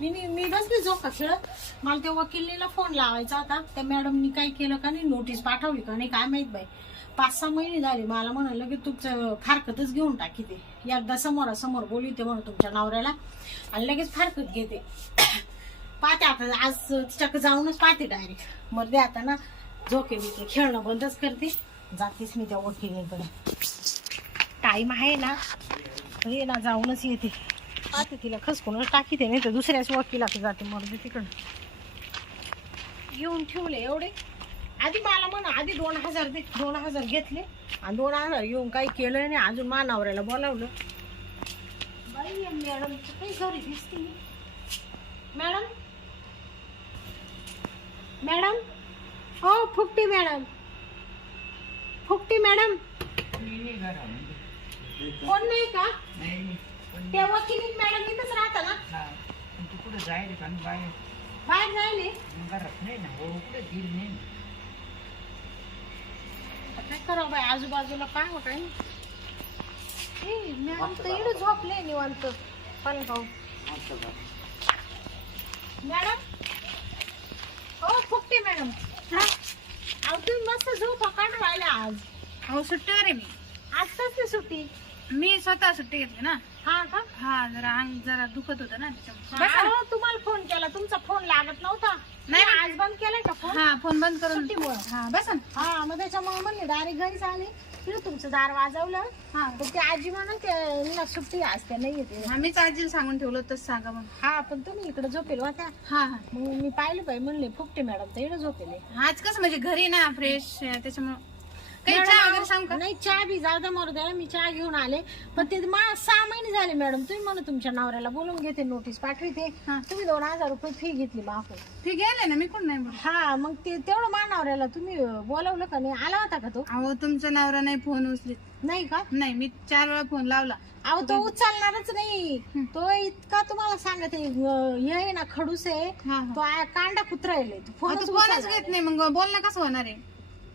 मी बसली झोका खेळत. मला त्या वकिलीला फोन लावायचा होता. त्या मॅडमनी काय केलं का नाही, नोटीस पाठवली का नाही काय माहित बाई. 5-6 महिने झाले. मला म्हणालं की तुमचं फारकतच घेऊन टाकी ते. एकदा समोरासमोर बोलवते म्हणून तुमच्या नवऱ्याला आणि लगेच फारकत घेते. पाहते आता आज तिच्याकडे जाऊनच पाहते डायरेक्ट. मग आता ना झोके बिके खेळणं बंदच करते. जातेच मी त्या वकिलीकडे. टाईम आहे ना, ये ना जाऊनच येते. पाहते तिला खसकूनच टाकीते, नाही तर दुसऱ्याच वकिलाकडे जाते. मग तिकडं घेऊन ठेवले एवढे. आधी मला म्हणा आधी 2000 दे. 2000 घेतले आणि 2000 येऊन काही केलं नाही. अजून मानावऱ्याला बोलावलं. बाई मॅडम काही घरी दिसते मी. मॅडम मॅडम हो फुकटी मॅडम. फुकटी मॅडम कोण नाही का? त्या वकिली मॅडम इथंच राहता ना? बाहेर जायले काय करावं बाई. आजूबाजूला काय होत आहे. मॅडम तर इकडे झोपले निवांत. पण भाऊ मॅडम हो फुकटे मॅडम. अहो तुम्ही मस्त झोपा काढून राहिला आज. हो सुट्टीवर आहे मी. आज कसली सुट्टी? मी स्वतः सुट्टी घेतली ना. हा का? हा जरा अंग जरा दुखत होतं ना त्याच्यामुळे. अहो, तुम्हाला फोन केला, तुमचा फोन लागत नव्हता. नाही. आज बंद केलाय का फोन? हा फोन बंद करून. सुट्टीमुळे. हा बसा ना. हा मग त्याच्यामुळे म्हणले डायरेक्ट घरीच आले. तिला तुमचं दार वाजवलं. हा पण ते आजी म्हणून ते सुट्टी असते नाही येते. हा मीच आजीला सांगून ठेवलं तसं सांगा मग. हा पण तुम्ही इकडे झोपेल होत्या. हा हा मग मी पाहिलं पाहिजे म्हणले फुकटे मॅडम तर इकडे झोपेले. आज कसं म्हणजे घरी ना फ्रेश त्याच्यामुळे काही मॅडम, चहा वगैरे सांग का? नाही चहा बी जाऊ द्या मरू द्या. मी चहा घेऊन आले. पण ते 6 महिने झाले मॅडम. तुम्ही म्हणा तुमच्या नवऱ्याला बोलून घेते, नोटीस पाठवते. हा. तुम्ही 2000 रुपये फी घेतली माफ. ठीक आहे ना मी कोण नाही बोल. हा मग ते तेवढं नवऱ्याला तुम्ही बोलवलं का नाही? आला होता का तो? अहो तुमचा नवरा नाही फोन उचलीत. नाही का? नाही मी 4 वेळा फोन लावला. अहो तो उचलणारच नाही. तो इतका तुम्हाला सांगते हे आहे ना खडूस आहे. हा तो कांडा कुत्रा आहे. फोनच घेत नाही मग बोलणं कसं होणार आहे.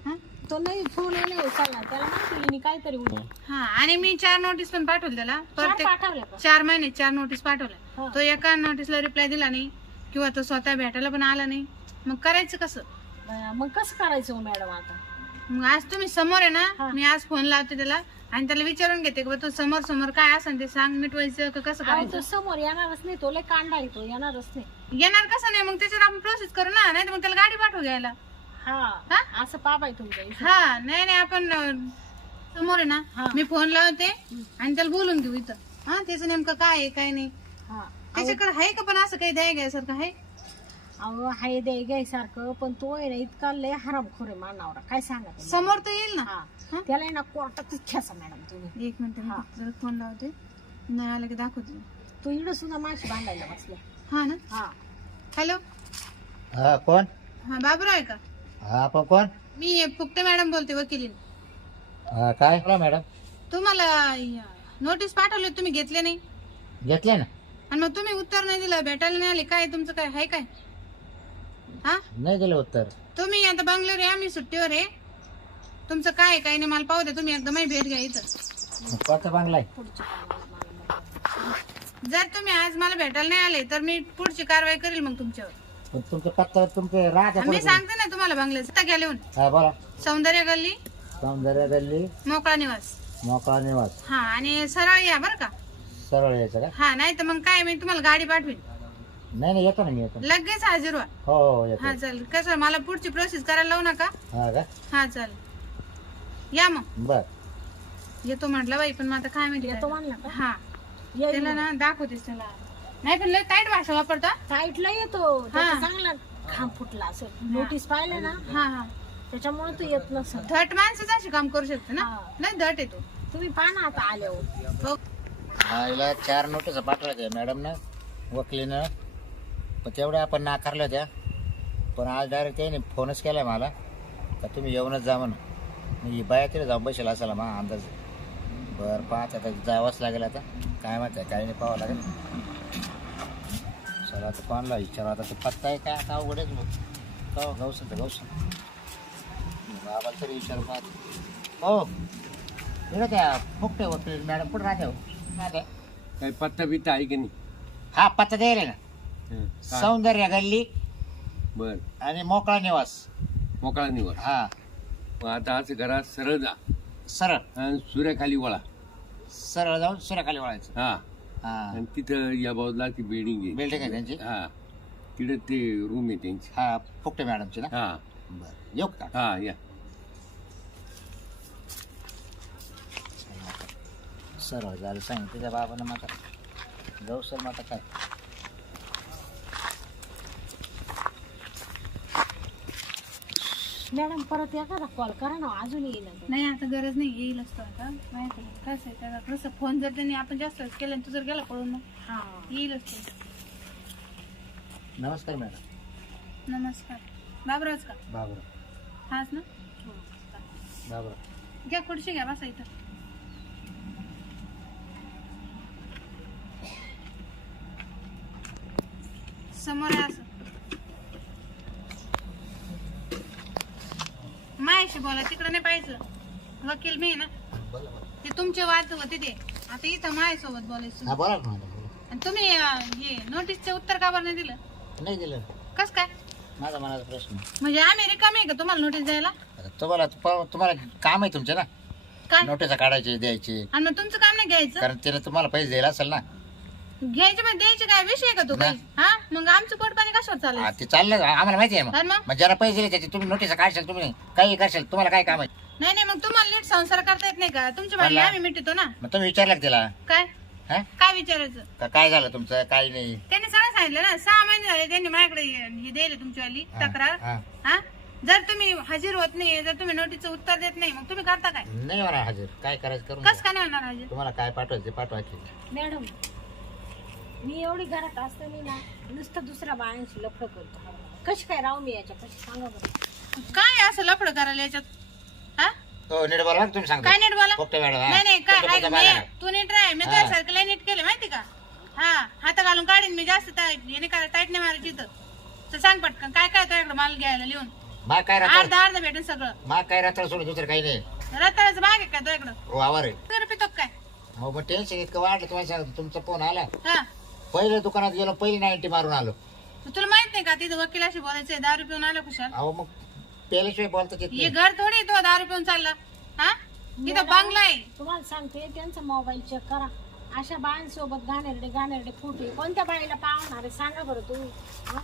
हा तो नाही फोन नाही उचलणार. त्याला माहिती काहीतरी उद्या. हा आणि मी 4 नोटीस पण पाठवलं त्याला. प्रत्येक पाठवलं का? 4 महिने 4 नोटीस पाठवल्या. हा. तो एका नोटीसला रिप्लाय दिला नाही किंवा तो स्वतः भेटायला पण आला नाही. मग करायचं कसं? मग कसं करायचं हो मॅडम आता? मग आज तुम्ही समोर आहे ना. हा. मी आज फोन लावते त्याला आणि त्याला विचारून घेते की तो समोर समोर काय असेल ते सांग मिटवायचं का कसं अहो, करायचं. तो समोर येणारच नाही. तो लय कांडा येतो, येणारच नाही. येणार कसं नाही मग त्याच्यावर आपण प्रोसेस करू ना. नाही तर मग त्याला गाडी पाठवू घ्यायला. हा हा? असं पापाय तुमच्या इथे. हा नाही नाही आपण समोर आहे ना. हा. मी फोन लावते आणि त्याला बोलून घेऊ इथं. हा त्याचं नेमकं काय आहे काय नाही. हा त्याच्याकडे आहे का पण असं काही द्याय घ्यायसारखं आहे. अहो हाय द्याय घ्यायसारखं. पण तो आहे ना इतका लय हरामखोर आहे मानावरा. काय सांगा तुम्ही? समोर तर येईल ना. हा हा? त्याला आहे ना कोर्टातच खेचा मॅडम तुम्ही. 1 मिनिट हा. जरा फोन लावते. नाही आलं की दाखवते. तो इकडं सुद्धा माशी बांधायला बसला. हा ना. हा हॅलो. हा कोण? हा बाबूराव आहे का? हा पण कोण? मी फुकटे मॅडम बोलते वकिली. हा काय बोला मॅडम. तुम्हाला नोटीस पाठवले तुम्ही घेतले नाही घेतले ना. आणि मग तुम्ही उत्तर नाही दिलं भेटायला नाही आले. काय तुमचं काय आहे काय? हा नाही दिलं उत्तर. तुम्ही आता बंगलोर आहे आम्ही सुट्टीवर आहे. तुमचं काय आहे काय नाही मला पाहू द्या. तुम्ही एकदा माझी भेट घ्या इथं. कोणता बांगला आहे? पुढच्या कामाला मला जर तुम्ही आज मला भेटायला नाही आले तर मी पुढची कारवाई करेल मग तुमच्यावर. पण तुमचं पत्ता तुमचे राहते मी सांगते ना तुम्हाला बंगल्याचा घ्या लिहून. हा बोला. सौंदर्य गल्ली सौंदर्य गल्ली मोकळा निवास. मोकळा निवास. हा आणि सरळ या बरं का. सरळ यायचं का? हा नाही तर मग काय मी तुम्हाला गाडी पाठवीन. नाही नाही येतो ना मी येतो. लगेच हजर व्हा. हो हो येतो. हा चालेल. कसं मला पुढची प्रोसेस करायला लावू नका. हा का? हा चालेल या मग. बर. येतो म्हटलं बाई पण मग आता काय माहिती येतो काय. म्हणला का? हा येईल त्याला मग. ना दाखवतेस त्याला. नाही पण लय टाईट भाषा वापरता. साईटला येतो. त्याचा हा. चांगला खांब फुटला असं नोटीस पाहिलं ना. हा हा त्याच्यामुळे तो येत नसेल. धट माणसंच अशी काम करू शकते ना. हा. नाही धट येतो. तुम्ही पहा ना आता आल्यावर. हो. आईला 4 नोटीस पाठवल्या त्या मॅडमनं वकिलीनं. पण तेवढ्या आपण नाकारल्या होत्या. पण आज डायरेक्ट त्याने फोनच केला मला का तुम्ही येऊनच जा म्हणून. ही बाया तिला जाऊन बसेल असायला मा अंदाज. बरं पाहत आता जावंच लागेल. आता काय माहिती आहे काही नाही पाहावं लागेल. चला आता कोणाला विचारा. आता ते पत्ता आहे काय आता अवघडच का गावसन तर गावसन बाबा तरी विचार पाहत. हो इकडं त्या फुकटे वकील मॅडम कुठं राहते हो? राहते काही पत्ता बित्ता आहे की नाही? हा पत्ता द्यायला ना. सौंदर्य गल्ली बर आणि मोकळा निवास. मोकळा निवास. हा मग आता असं घरात सरळ जा सरळ आणि सूर्याखाली वळा. सरळ जाऊन सूर्याखाली वळायचं. हा हा आणि तिथं या बाजूला ती बिल्डिंग आहे. बिल्डिंग आहे त्यांची. हा तिथे ते रूम आहे त्यांची. हा फुकटे मॅडमची ना. हा बरं येऊ का? हा या. सरळ झालं सांग तुझ्या बाबांना माझा जाऊ सर मग आता काय. मॅडम परत एखादा कॉल करा ना, अजून येईल. नाही आता गरज नाही, येईलच तो आता. माहिती आहे कसं आहे त्याला, कसं फोन जर त्यांनी आपण जास्त केला आणि तू जर गेला पळून मग हा येईलच तो. नमस्कार मॅडम. नमस्कार. बाबराज का? बाबरा हाच ना. बाबरा घ्या खुर्ची घ्या, बसा इथं. समोर आहे असं. मायाशी बोला, तिकडे नाही पाहिजे. वकील मी आहे ना. बोला बोला. ते तुमचे वाद होते ते, आता इथं माझ्यासोबत बोलायचं. हा बोला ना मॅडम बोला. आणि तुम्ही हे नोटीसचे उत्तर का बरं नाही दिलं? नाही दिलं कस काय? माझा मनाचा प्रश्न. म्हणजे आम्ही रिकामी आहे का तुम्हाला नोटीस द्यायला? आता तुम्हाला काम आहे तुमचे ना, काय? नोटीस काढायची द्यायची. आणि मग तुमचं काम नाही घ्यायचं? कारण तिने तुम्हाला पैसे द्यायला असेल ना. घ्यायचे म्हणजे द्यायचे काय विषय आहे का तो काही? हा मग आमचं पोट पाणी कशावर चालेल? हा, ते चाललं आम्हाला माहिती आहे. आणि मग मग? मग ज्याला पैसे दिले त्याची तुम्ही नोटीस काढशाल, तुम्ही काही करशाल, तुम्हाला काय काम आहे. नाही नाही, मग तुम्हाला नीट संसार करता येत नाही का? तुमच्या भांडणे मला- आम्ही मिटतो ना. मग तुम्ही विचारलं का तिला काय हा काय विचारायचं? काय झालं तुमचं काय नाही. त्यांनी सगळं सांगितलं ना. 6 महिने झाले त्यांनी माझ्याकडे हे द्यायला तुमच्यावाली तक्रार. हा. हा जर तुम्ही हजर होत नाही, जर तुम्ही नोटीसचं उत्तर देत नाही, मग तुम्ही करता काय? नाही होणार हजर, काय करायचं करून कस घ्या. का नाही होणार हजर? तुम्हाला काय पाठवायचं ते पाठवा की. मॅडम मी एवढी घरात असताना ना नुसतं दुसऱ्या बायांशी लफडं करतो. कशी काय राहू मी याच्या कशी सांगा बरं. काय असं लफडं करायला याच्यात? हा हो नीट बोला बरं, तुम्ही सांगता काय नीट बोला? फक्त मॅडम हा. नाही नाही काय फक्त आहे बोलता का? बघा. तू नीट राह, मी हा. तुझ्यासारखं लय नीट केलं माहिती का? हा हात घालून काढीन मी जास्त याने काय टाईट नाही मारायची इथं. तर सांग पटकन काय काय तुझ्याकडे माल घ्यायला लिहून. मग काय राहतं अर्धा अर्धा भेटेल सगळं. मग काय राहतं सोडून दुसरं काही नाही. रताळ्याचं भाग आहे का तुझ्याकडं? वावर आहे. तर पितो काय? हो मग टेन्शन इतकं वाढलं तुम्हाला सांगतो. तुमचा फोन आला हा पहिल्या दुकानात गेलो, पहिली 90 मारून आलो. तर तुला माहित नाही का तिथं वकिलाशी बोलायचंय? 10 रुपये आलं कुशाल. अहो मग पेल्याशिवाय बोलतात येत हे नाही. घर थोडी तो 10 रुपये चालला. हा इथं बंगला आहे. तुम्हाला सांगते त्यांचा मोबाईल चेक करा. अशा बायांसोबत घाणेरडे फोटो कोणत्या बाईला पाहणार आहे सांगा बरं तुम्ही. हा?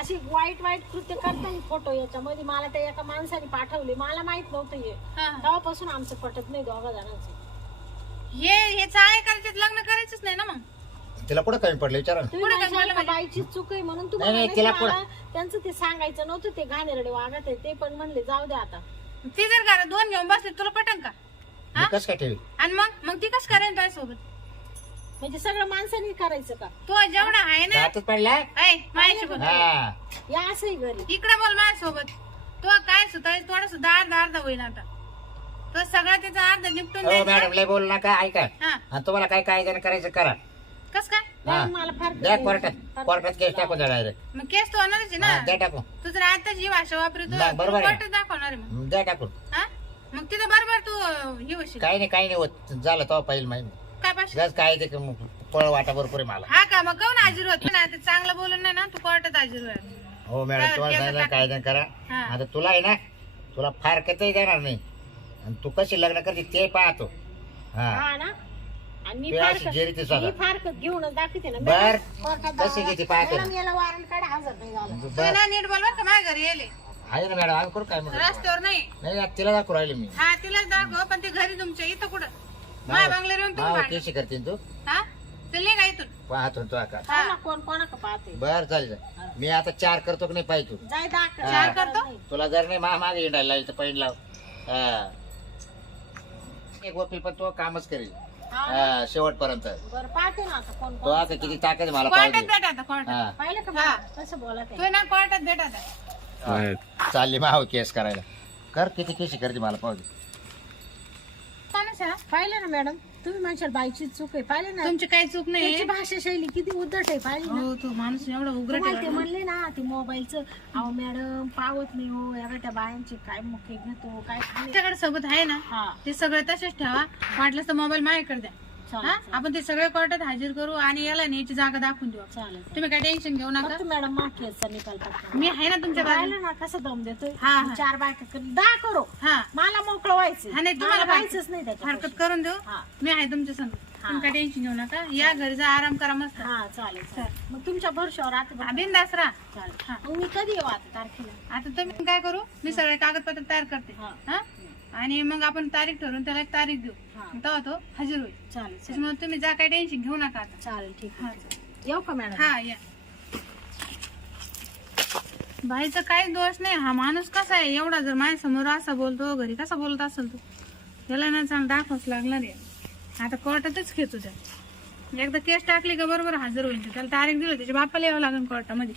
अशी वाईट कृत्य करताना फोटो याच्यामध्ये मला त्या एका माणसाने पाठवले. मला माहित नव्हतं हे. हा. तेव्हापासून आमचं पटत नाही दोघा जणांचं. हे चाळे करायचे, लग्न करायचंच नाही ना. मग तिला कुठं कमी पडलं विचारा ना. तुम्ही म्हणशाल का बाईची चूक आहे म्हणून तुम्हाला नाही, तिला मला त्यांचं ते सांगायचं नव्हतं. ते घाणेरडे वागत आहे ते पण म्हणले जाऊ दे आता. ती जर घरात 2 घेऊन बसले तुला पटन का? मी कसं काय ठेवी. आणि मग ती कस करेन तुझ्यासोबत? म्हणजे सगळं माणसाने करायचं का? तो जेवढा आहे ना. हातच पडला ऐ माझ्याशी बोल. हा. या असंही घरी इकडे बोल माझ्यासोबत. तो काय सुद्धा थोडं सुद्धा अर्धा होईल आता. तो सगळं त्याचा अर्ध निपटून हो द्यायचा. मॅडम लय बोलू नका ऐका. हा आणि तुम्हाला काय कायद्याने करायचं करा. कस काय? हा. मला फार द्या कोर्टात केस टाकून द्या डायरेक्ट. मग केस तो होणारच आहे ना. द्या टाकून. तू जर आता जी भाषा वापरतो नाही, बरोबर आहे. कोर्टात दाखवणार आहे मग. द्या टाकून. हा मग तिथं बरोबर तू हे होशील. काही नाही होत झालं तेव्हा पाहिजे माहिती. काय पाहिजे? गज काय ते पळ वाटा बरोबर आहे मला. हा का मग काऊन हाजीर होत ना? ते चांगलं बोलून नाही ना तू कोर्टात हाजीर होईल. हो मॅडम तुम्हाला सांगितलं कायद्याने करा. हा. आता तुला आहे ना तुला फार कतही देणार नाही. आणि तू कशी लग्न करते ते पाहतो. हा हा ना. आणि मी ते अशी जेरीते स्वतः. फारकत घेऊनच दाखवते ना. बर कोर्टात कशी घेते पाहतो मॅडम याला वॉरंट काढा, हजर नाही झाला. तू बर ना नीट बोलवा का माझ्या घरी येले आहे ना मॅडम आम्ही करू काय म्हणतो. रस्त्यावर नाही. नाही आता तिला दाखवू राहिले मी. हा तिलाच दाखव पण ते घरी तुमच्या इथं कुठं माझ्या बंगल्यावर येऊन तुम्ही भांडण. कशी करते तू हा चल नाही का इथून. पाहतो तू आका. हा ना, कोण कोणाक पाहते. बर चालेल. मी आता 4 करतो की नाही पाहिजे तू. जाय दाखव. हा. चार करतो? तुला जर नाही मागे हिंडायला लागेल तर पैन लाव. हा. एक वकील पण तो कामच करेल हा, शेवटपर्यंत. बरं पाहते ना आता कोण तो कोण. आता किती ताकद आहे मला पाहू कोर्टात दे. भेटा आता कोर्टात. हा. पाहिलं का हा. बा? कसं बोलत आहे. तू ना कोर्टात भेटा आता. हा. चालली माव केस करायला. कर किती केशी करते मला पाहू दे. माणूस आहे हा. पाहिलं ना मॅडम तुम्ही म्हणशाल बाईची चूक आहे. पाहिलं ना तुमची काही चूक नाही. त्याची भाषा शैली किती उद्धट आहे. पाहिली ना. हो तू माणूस एवढा उग्र तुम्हाला ते ठेवा. म्हणले ना ते मोबाईलचं. अहो मॅडम पावत नाही हो या त्या बायांचे काय मुखे घेतो काय खाणे. तुमच्याकडे सोबत आहे ना हा ते सगळं तसेच ठेवा. वाटलं तर मोबाईल माझ्याकडे द्या. चालेल, हा आपण ते सगळे कोर्टात हजर करू आणि याला न्यायची जागा दाखवून देऊ चालेल तुम्ही काय टेन्शन घेऊ नका फक्त मॅडम मागेचा निकाल पटकन. मी आहे ना तुमच्या बाजूला पाहिलं ना कसं दम देतोय हा, हा. 4 बायका करून 10 करो हा मला मोकळं व्हायचं हा, नाही, तुम्हाला व्हायचंच नाही त्याच्यात हरकत करून देऊ हा. मी आहे तुमच्या संग तुम्ही काय टेन्शन घेऊ नका या घरी जा आराम करा मस्त हा चालेल चालेल मग तुमच्या भरशावर राहते बघ. बिंदास राहा चालेल हा. मग मी कधी येऊ आता तारखेला आता तुम्ही काय करू मी सगळे कागदपत्र तयार करते हा. हा आणि मग आपण तारीख ठरवून त्याला एक तारीख देऊ हा. मग तेव्हा तो हजर होईल चालेल चालेल त्याच्यामुळे तुम्ही जा काय टेन्शन घेऊ नका आता चालेल ठीक हा आहे येऊ का मॅडम हा या बाईचा काही दोष नाही हा माणूस कसा आहे एवढा जर माझ्या समोर असा बोलतो घरी कसा बोलत असेल तो त्याला ना चांगलं दाखवच लागणार आहे आता कोर्टातच घेतो त्या एकदा केस टाकली का बरोबर हजर होईल त्याला तारीख दिली त्याच्या बापाला यावं लागेल कोर्टामध्ये